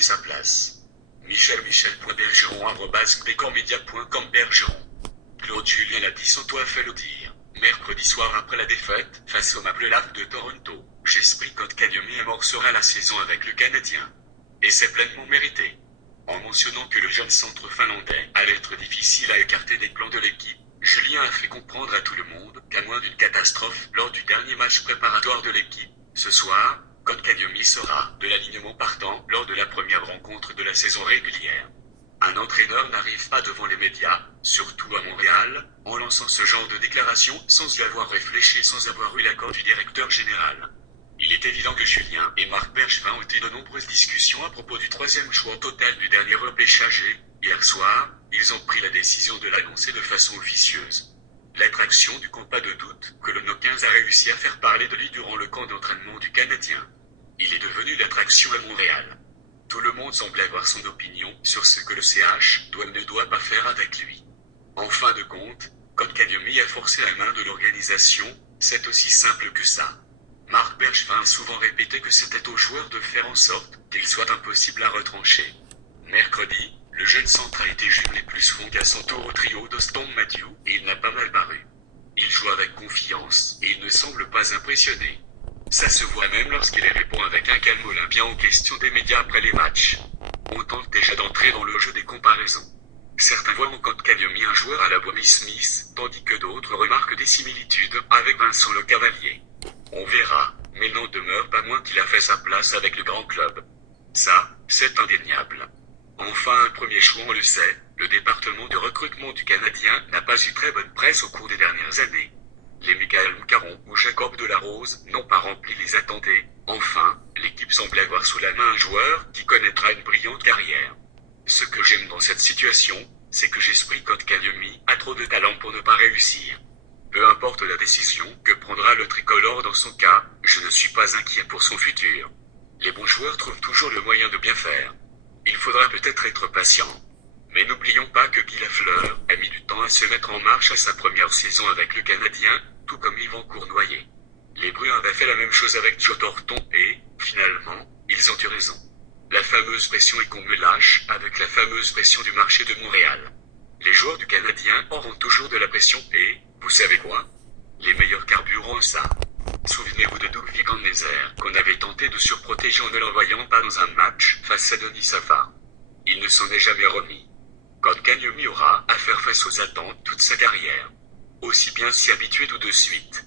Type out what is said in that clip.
mérité sa place. Michel.bergeron@quebecormedia.com Bergeron. Claude Julien Ladissoto a fait le dire. Mercredi soir après la défaite, face au Maple Leafs de Toronto, j'esprit Kotkaniemi amorcera la saison avec le Canadien. Et c'est pleinement mérité. En mentionnant que le jeune centre finlandais allait être difficile à écarter des plans de l'équipe, Julien a fait comprendre à tout le monde qu'à moins d'une catastrophe lors du dernier match préparatoire de l'équipe, ce soir, Kotkaniemi sera de l'alignement partant lors de la première rencontre de la saison régulière. Un entraîneur n'arrive pas devant les médias, surtout à Montréal, en lançant ce genre de déclaration sans y avoir réfléchi et sans avoir eu l'accord du directeur général. Il est évident que Julien et Marc Bergevin ont eu de nombreuses discussions à propos du troisième choix total du dernier repêchage et, hier soir, ils ont pris la décision de l'annoncer de façon officieuse. L'attraction du camp, pas de doute que le No 15 a réussi à faire parler de lui durant le camp d'entraînement du Canadien. Il est devenu l'attraction à Montréal. Tout le monde semble avoir son opinion sur ce que le CH doit ou ne doit pas faire avec lui. En fin de compte, Kotkaniemi a forcé la main de l'organisation, c'est aussi simple que ça. Marc Bergevin a souvent répété que c'était aux joueurs de faire en sorte qu'il soit impossible à retrancher. Mercredi, le jeune centre a été jumelé plus souvent qu'à son tour au trio d'Auston Matthews et il n'a pas mal paru. Il joue avec confiance et il ne semble pas impressionné. Ça se voit même lorsqu'il répond avec un calme olympien aux questions des médias après les matchs. On tente déjà d'entrer dans le jeu des comparaisons. Certains voient en Kotkaniemi un joueur à la Bobby Smith, tandis que d'autres remarquent des similitudes avec Vincent Le Cavalier. On verra, mais n'en demeure pas moins qu'il a fait sa place avec le grand club. Ça, c'est indéniable. Enfin, un premier choix, on le sait, le département de recrutement du Canadien n'a pas eu très bonne presse au cours des dernières années. Les Michael Caron ou Jacob Delarose n'ont pas rempli les attentes et, enfin, l'équipe semble avoir sous la main un joueur qui connaîtra une brillante carrière. Ce que j'aime dans cette situation, c'est que j'espère que Kotkaniemi a trop de talent pour ne pas réussir. Peu importe la décision que prendra le tricolore dans son cas, je ne suis pas inquiet pour son futur. Les bons joueurs trouvent toujours le moyen de bien faire. Il faudra peut-être être patient. Mais n'oublions pas que Guy Lafleur a mis du temps à se mettre en marche à sa première saison avec le Canadien, tout comme Yvan Cournoyer. Les Bruins avaient fait la même chose avec Joe Thornton et, finalement, ils ont eu raison. La fameuse pression est qu'on me lâche avec la fameuse pression du marché de Montréal. Les joueurs du Canadien auront toujours de la pression et, vous savez quoi? Les meilleurs carburants ça. Souvenez-vous de Doug Van Nezer qu'on avait tenté de surprotéger en ne l'envoyant pas dans un match face à Denis Savard. Il ne s'en est jamais remis. Kotkaniemi aura à faire face aux attentes toute sa carrière. Aussi bien s'y habituer tout de suite.